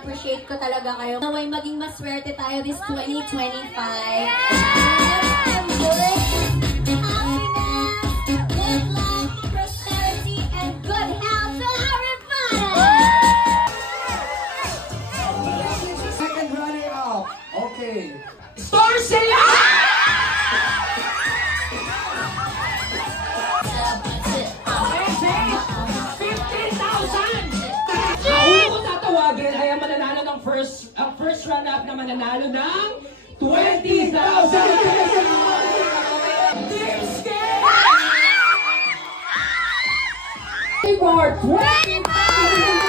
na-appreciate ko talaga kayo. Naway maging maswerte tayo this 2025. Good luck, prosperity, and good health to everybody! Second runner-up. Okay. Star sila! Ay ang mananalo ng first run-up na mananalo ng 20,000 for 20,000